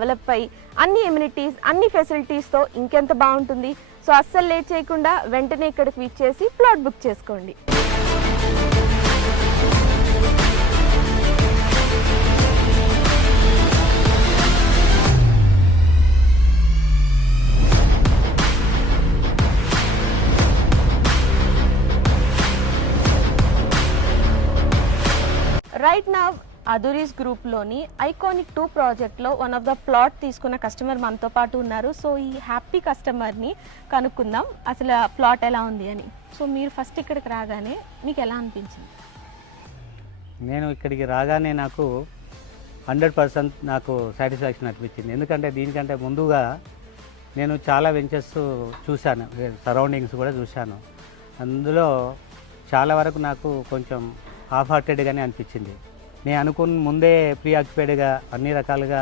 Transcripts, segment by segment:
Develop అయ్యి అన్ని amenities అన్ని ఫెసిలిటీస్తో ఇంకెంత బాగుంటుంది. సో అస్సలు లేట్ చేయకుండా వెంటనే ఇక్కడికి విచ్చేసి ప్లాట్ బుక్ చేసుకోండి. రైట్ నౌ అదురీస్ గ్రూప్లోని ఐకానిక్ 2 ప్రాజెక్ట్లో వన్ ఆఫ్ ద ప్లాట్ తీసుకున్న కస్టమర్ మనతో పాటు ఉన్నారు. సో ఈ హ్యాపీ కస్టమర్ని కనుక్కుందాం అసలు ప్లాట్ ఎలా ఉంది అని. సో మీరు ఫస్ట్ ఇక్కడికి రాగానే మీకు ఎలా అనిపించింది? నేను ఇక్కడికి రాగానే నాకు 100% నాకు సాటిస్ఫాక్షన్ అనిపించింది. ఎందుకంటే దీనికంటే ముందుగా నేను చాలా వెంచర్స్ చూశాను, సరౌండింగ్స్ కూడా చూశాను. అందులో చాలా వరకు నాకు కొంచెం హాఫ్ హార్టెడ్గానే అనిపించింది. నేను అనుకున్న ముందే ప్రీ ఆక్యుపైడ్గా అన్ని రకాలుగా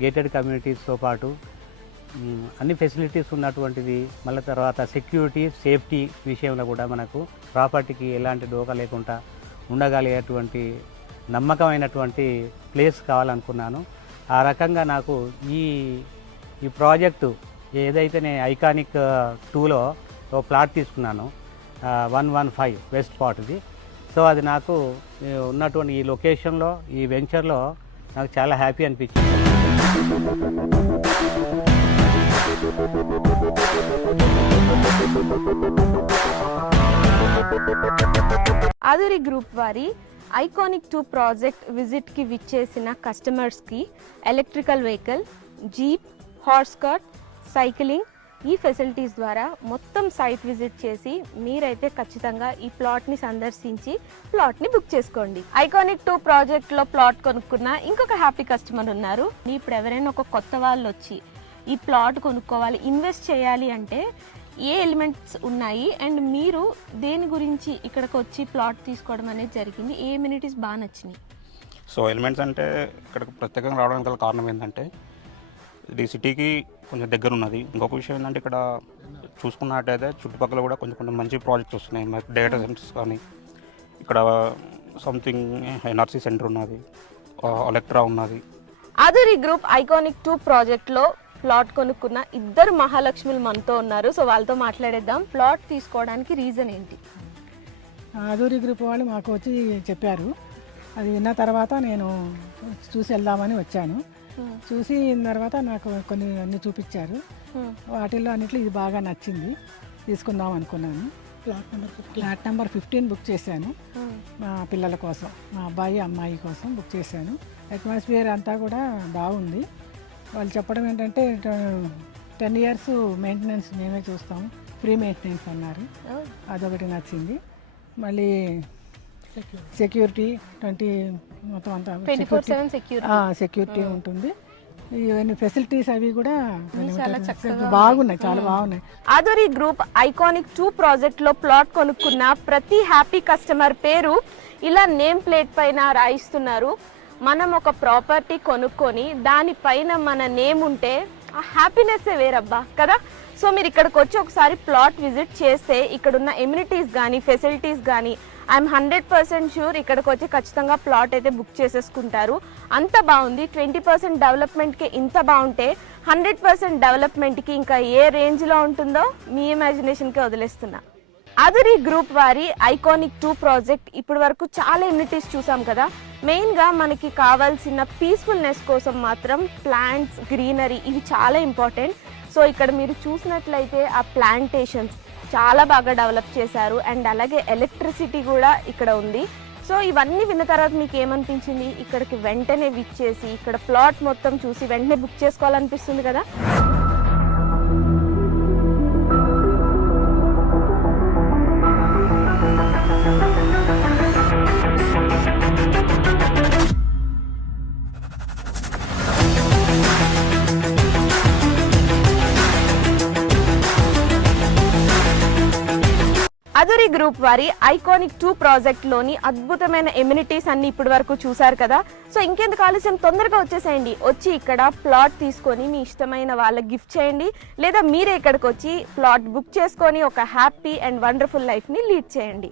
గేటెడ్ కమ్యూనిటీస్తో పాటు అన్ని ఫెసిలిటీస్ ఉన్నటువంటిది, మళ్ళీ తర్వాత సెక్యూరిటీ సేఫ్టీ విషయంలో కూడా మనకు ప్రాపర్టీకి ఎలాంటి డోకా లేకుండా ఉండగలిగేటువంటి నమ్మకమైనటువంటి ప్లేస్ కావాలనుకున్నాను. ఆ రకంగా నాకు ఈ ప్రాజెక్టు ఏదైతే నేను ఐకానిక్ 2లో ఒక ప్లాట్ తీసుకున్నాను 115 వెస్ట్ పాట్ది. సో అది నాకు ఉన్నటువంటి ఈ లొకేషన్లో ఈ వెంచర్లో నాకు చాలా హ్యాపీ అనిపించింది. అదురీ గ్రూప్ వారి ఐకానిక్ 2 ప్రాజెక్ట్ విజిట్కి విచ్చేసిన కస్టమర్స్కి electrical vehicle, jeep, horse cart, cycling ఈ ఫెసిలిటీస్ ద్వారా మొత్తం సైట్ విజిట్ చేసి మీరైతే ఖచ్చితంగా ఈ ప్లాట్ని సందర్శించి ప్లాట్ని బుక్ చేసుకోండి. ఐకానిక్ 2 ప్రాజెక్ట్లో ప్లాట్ కొనుక్కున్న ఇంకొక హ్యాపీ కస్టమర్ ఉన్నారు. ఇప్పుడు ఎవరైనా ఒక కొత్త వాళ్ళు వచ్చి ఈ ప్లాట్ కొనుక్కోవాలి, ఇన్వెస్ట్ చేయాలి అంటే ఏ ఎలిమెంట్స్ ఉన్నాయి అండ్ మీరు దేని గురించి ఇక్కడికి వచ్చి ప్లాట్ తీసుకోవడం అనేది జరిగింది? ఏ ఎమ్యూనిటీస్ బాగా నచ్చినాయి? సో ఎలిమెంట్స్ అంటే ఇక్కడికి ప్రత్యేకంగా రావడానికి గల కారణం ఏంటంటే ఇది సిటీకి కొంచెం దగ్గర ఉన్నది. ఇంకొక విషయం ఏంటంటే ఇక్కడ చూసుకున్నట్టయితే చుట్టుపక్కల కూడా కొంచెం మంచి ప్రాజెక్ట్స్ వస్తున్నాయి. డేటా సెంటర్స్ కానీ ఇక్కడ సంథింగ్ ఎన్ఆర్సీ సెంటర్ ఉన్నది, ఎలక్ట్రా ఉన్నది. అదురీ గ్రూప్ ఐకానిక్ 2 ప్రాజెక్ట్లో ప్లాట్ కొనుక్కున్న ఇద్దరు మహాలక్ష్ములు మనతో ఉన్నారు. సో వాళ్ళతో మాట్లాడేద్దాం. ప్లాట్ తీసుకోవడానికి రీజన్ ఏంటి? అదురీ గ్రూప్ వాళ్ళు మాకు వచ్చి చెప్పారు. అది విన్న తర్వాత నేను చూసి వెళ్దామని వచ్చాను. చూసి తర్వాత నాకు కొన్ని అన్ని చూపించారు. వాటిల్లో అన్నిట్లో ఇది బాగా నచ్చింది, తీసుకుందాం అనుకున్నాను. ఫ్లాట్ నెంబర్ 15 బుక్ చేశాను. మా పిల్లల కోసం, మా అబ్బాయి అమ్మాయి కోసం బుక్ చేశాను. అట్మాస్ఫియర్ అంతా కూడా బాగుంది. వాళ్ళు చెప్పడం ఏంటంటే 10 years మెయింటెనెన్స్ మేమే చూస్తాము, ఫ్రీ మెయింటెనెన్స్ అన్నారు. అదొకటి నచ్చింది. మళ్ళీ సెక్యూరిటీ మొత్తం అంతా సెక్యూరిటీ ఉంటుంది. ఇవన్నీ ఫెసిలిటీస్ అవి కూడా బాగున్నాయి, చాలా బాగున్నాయి. అదురీ గ్రూప్ ఐకానిక్ 2 ప్రాజెక్ట్లో ప్లాట్ కొనుక్కున్న ప్రతి హ్యాపీ కస్టమర్ పేరు ఇలా నేమ్ ప్లేట్ పైన రాయిస్తున్నారు. మనం ఒక ప్రాపర్టీ కొనుక్కొని దానిపైన మన నేమ్ ఉంటే ఆ హ్యాపీనెస్సే వేరబ్బా కదా. సో మీరు ఇక్కడికి వచ్చి ఒకసారి ప్లాట్ విజిట్ చేస్తే ఇక్కడున్న ఎమ్యూనిటీస్ కానీ ఫెసిలిటీస్ కానీ ఐఎమ్ 100% షూర్ ఇక్కడికి వచ్చి ఖచ్చితంగా ప్లాట్ అయితే బుక్ చేసేసుకుంటారు. అంత బాగుంది. 20% డెవలప్మెంట్కి ఇంత బాగుంటే 100% డెవలప్మెంట్కి ఇంకా ఏ రేంజ్లో ఉంటుందో మీ ఇమాజినేషన్కే వదిలేస్తున్నా. అదురీ గ్రూప్ వారి ఐకానిక్ 2 ప్రాజెక్ట్ ఇప్పటి వరకు చాలా ఎమ్యూనిటీస్ చూసాం కదా. మెయిన్గా మనకి కావాల్సిన పీస్ఫుల్నెస్ కోసం మాత్రం ప్లాంట్స్, గ్రీనరీ ఇవి చాలా ఇంపార్టెంట్. సో ఇక్కడ మీరు చూసినట్లయితే ఆ ప్లాంటేషన్స్ చాలా బాగా డెవలప్ చేశారు అండ్ అలాగే ఎలక్ట్రిసిటీ కూడా ఇక్కడ ఉంది. సో ఇవన్నీ విన్న తర్వాత మీకు ఏమనిపించింది? ఇక్కడికి వెంటనే విచ్చేసి ఇక్కడ ప్లాట్ మొత్తం చూసి వెంటనే బుక్ చేసుకోవాలనిపిస్తుంది కదా. అదురీ గ్రూప్ వారి ఐకానిక్ 2 ప్రాజెక్ట్లోని అద్భుతమైన ఎమ్యూనిటీస్ అన్ని ఇప్పటి వరకు చూసారు కదా. సో ఇంకెందుకు ఆలస్యం, తొందరగా వచ్చేసేయండి. వచ్చి ఇక్కడ ప్లాట్ తీసుకొని మీ ఇష్టమైన వాళ్ళకి గిఫ్ట్ చేయండి, లేదా మీరే ఇక్కడికి వచ్చి ప్లాట్ బుక్ చేసుకొని ఒక హ్యాపీ అండ్ వండర్ఫుల్ లైఫ్ని లీడ్ చేయండి.